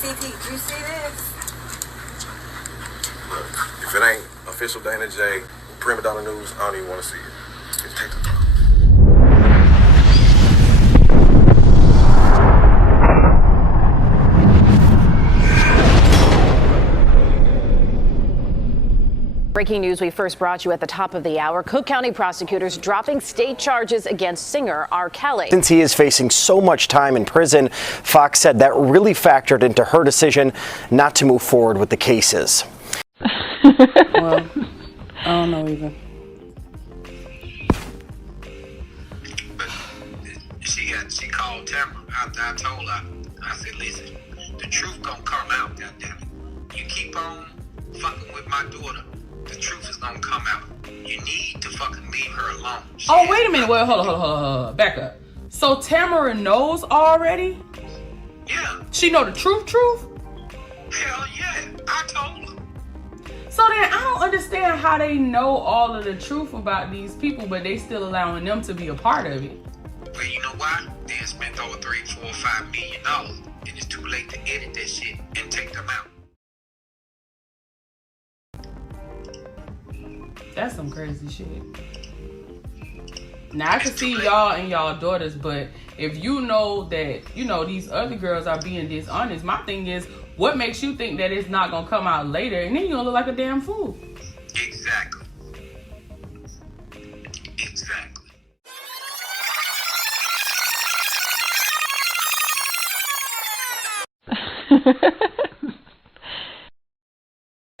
CT, you see this? Look, if it ain't official Dana J, Prima Donna News, I don't even want to see it. Just take the time. Breaking news we first brought you at the top of the hour. Cook County prosecutors dropping state charges against singer R. Kelly. Since he is facing so much time in prison, Fox said that really factored into her decision not to move forward with the cases. Well, I don't know either. She called Tamara after I told her. I said, listen, the truth gonna come out, goddammit. You keep on fucking with my daughter, the truth is gonna come out. You need to fucking leave her alone. Wait a minute. Wait, hold on. Back up. So Tamara knows already? Yeah. She know the truth? Hell yeah. I told her. So then I don't understand how they know all of the truth about these people, but they still allowing them to be a part of it. Well, you know why? They have spent over $3, $4, $5 million, and it's too late to edit that shit and take them out. That's some crazy shit. Now I can see y'all and y'all daughters, but if you know that, these other girls are being dishonest, my thing is, what makes you think that it's not gonna come out later and then you're gonna look like a damn fool? Exactly.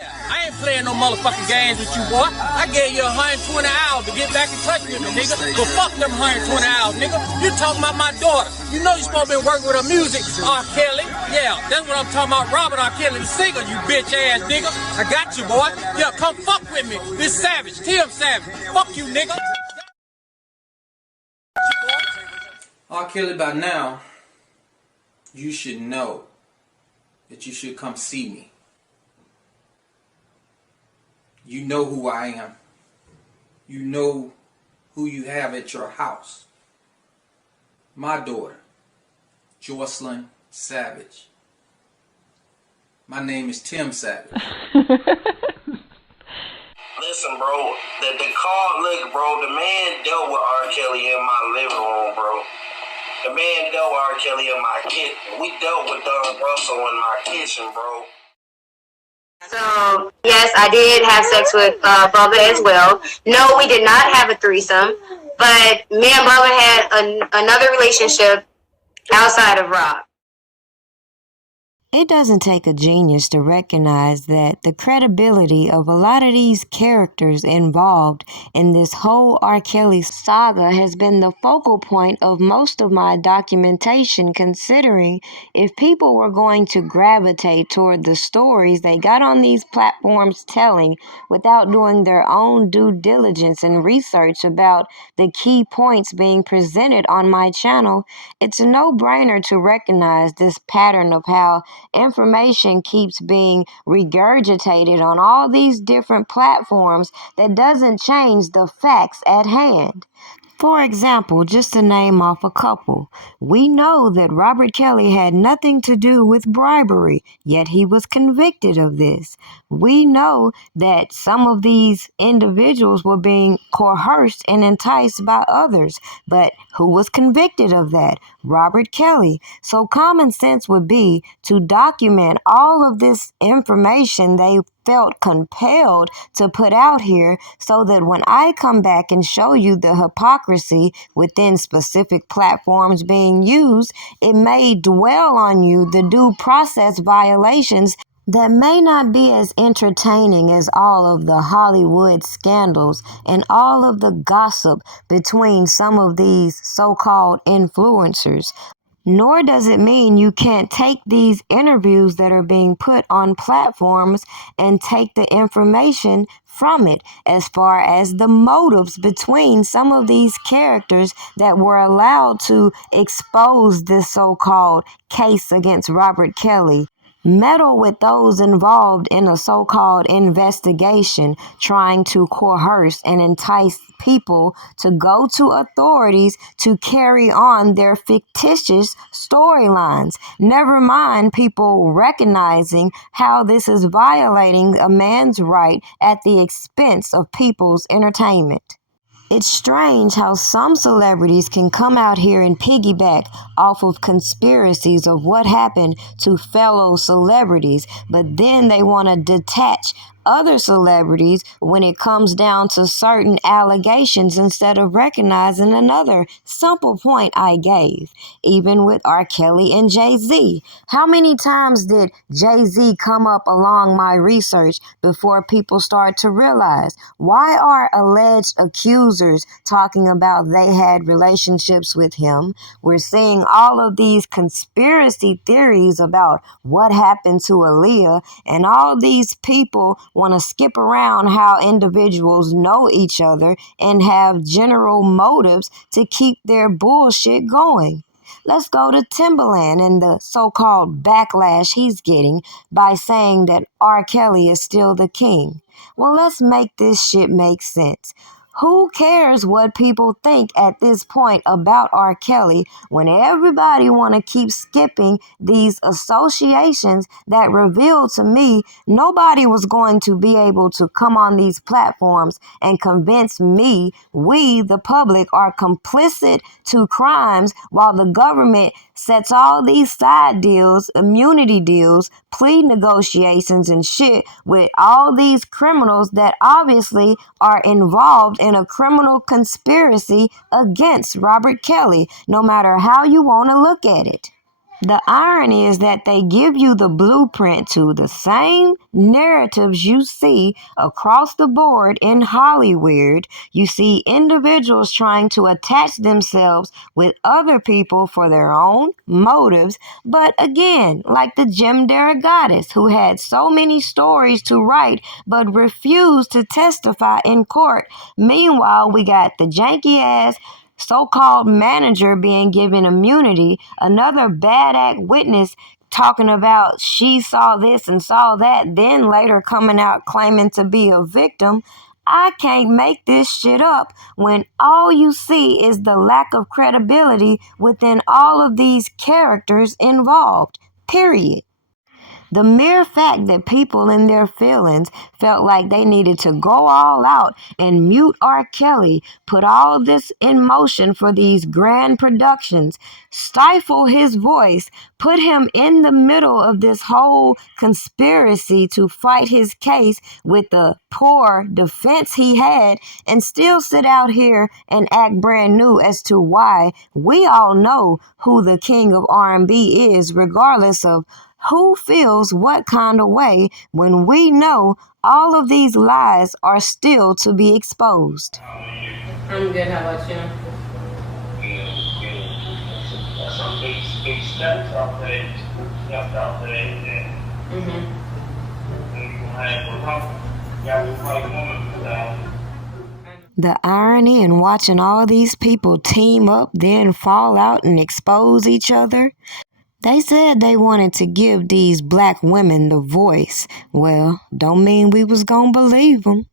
I ain't playing no motherfucking games with you, boy. I gave you 120 hours to get back in touch with me, nigga. But fuck them 120 hours, nigga. You talking about my daughter. You know you supposed to be working with her music, R. Kelly. Yeah, that's what I'm talking about, Robert R. Kelly, the singer, you bitch ass nigga. I got you, boy. Yeah, come fuck with me. This Savage, Tim Savage. Fuck you, nigga. R. Kelly, by now, you should know that you should come see me. You know who I am. You know who you have at your house. My daughter, Jocelyn Savage. My name is Tim Savage. Listen, bro, the call, look, bro, the man dealt with R. Kelly in my living room, bro. The man dealt with R. Kelly in my kitchen. We dealt with Don Russell in my kitchen, bro. So, yes, I did have sex with Bubba as well. No, we did not have a threesome, but me and Bubba had another relationship outside of Rob. It doesn't take a genius to recognize that the credibility of a lot of these characters involved in this whole R. Kelly saga has been the focal point of most of my documentation, considering if people were going to gravitate toward the stories they got on these platforms telling without doing their own due diligence and research about the key points being presented on my channel, it's a no-brainer to recognize this pattern of how information keeps being regurgitated on all these different platforms that doesn't change the facts at hand. For example, just to name off a couple, we know that Robert Kelly had nothing to do with bribery, yet he was convicted of this. We know that some of these individuals were being coerced and enticed by others, but who was convicted of that? Robert Kelly. So common sense would be to document all of this information they felt compelled to put out here so that when I come back and show you the hypocrisy within specific platforms being used, it may dwell on you the due process violations that may not be as entertaining as all of the Hollywood scandals and all of the gossip between some of these so-called influencers. Nor does it mean you can't take these interviews that are being put on platforms and take the information from it as far as the motives between some of these characters that were allowed to expose this so-called case against Robert Kelly. meddle with those involved in a so-called investigation, trying to coerce and entice people to go to authorities to carry on their fictitious storylines. Never mind people recognizing how this is violating a man's right at the expense of people's entertainment. It's strange how some celebrities can come out here and piggyback off of conspiracies of what happened to fellow celebrities, but then they want to detach other celebrities when it comes down to certain allegations instead of recognizing another simple point I gave. Even with R. Kelly and Jay-Z. How many times did Jay-Z come up along my research before people start to realize why are alleged accusers talking about they had relationships with him? We're seeing all of these conspiracy theories about what happened to Aaliyah, and all these people want to skip around how individuals know each other and have general motives to keep their bullshit going. Let's go to Timbaland and the so-called backlash he's getting by saying that R. Kelly is still the king. Well, let's make this shit make sense. Who cares what people think at this point about R. Kelly when everybody want to keep skipping these associations that reveal to me nobody was going to be able to come on these platforms and convince me we, the public, are complicit to crimes while the government sets all these side deals, immunity deals, plea negotiations and shit with all these criminals that obviously are involved in a criminal conspiracy against Robert Kelly, no matter how you want to look at it. The irony is that they give you the blueprint to the same narratives you see across the board in Hollywood. You see individuals trying to attach themselves with other people for their own motives. But again, like the Jim Derogatis, who had so many stories to write but refused to testify in court. Meanwhile, we got the janky ass so-called manager being given immunity, another bad act witness talking about she saw this and saw that, then later coming out claiming to be a victim. I can't make this shit up when all you see is the lack of credibility within all of these characters involved, period. The mere fact that people in their feelings felt like they needed to go all out and mute R. Kelly, put all this in motion for these grand productions, stifle his voice, put him in the middle of this whole conspiracy to fight his case with the poor defense he had, and still sit out here and act brand new as to why we all know who the king of R&B is, regardless of who feels what kind of way, when we know all of these lies are still to be exposed. I'm good. How about you? Some big steps out there. The irony in watching all these people team up, then fall out and expose each other. They said they wanted to give these black women the voice. Well, don't mean we was gonna believe them.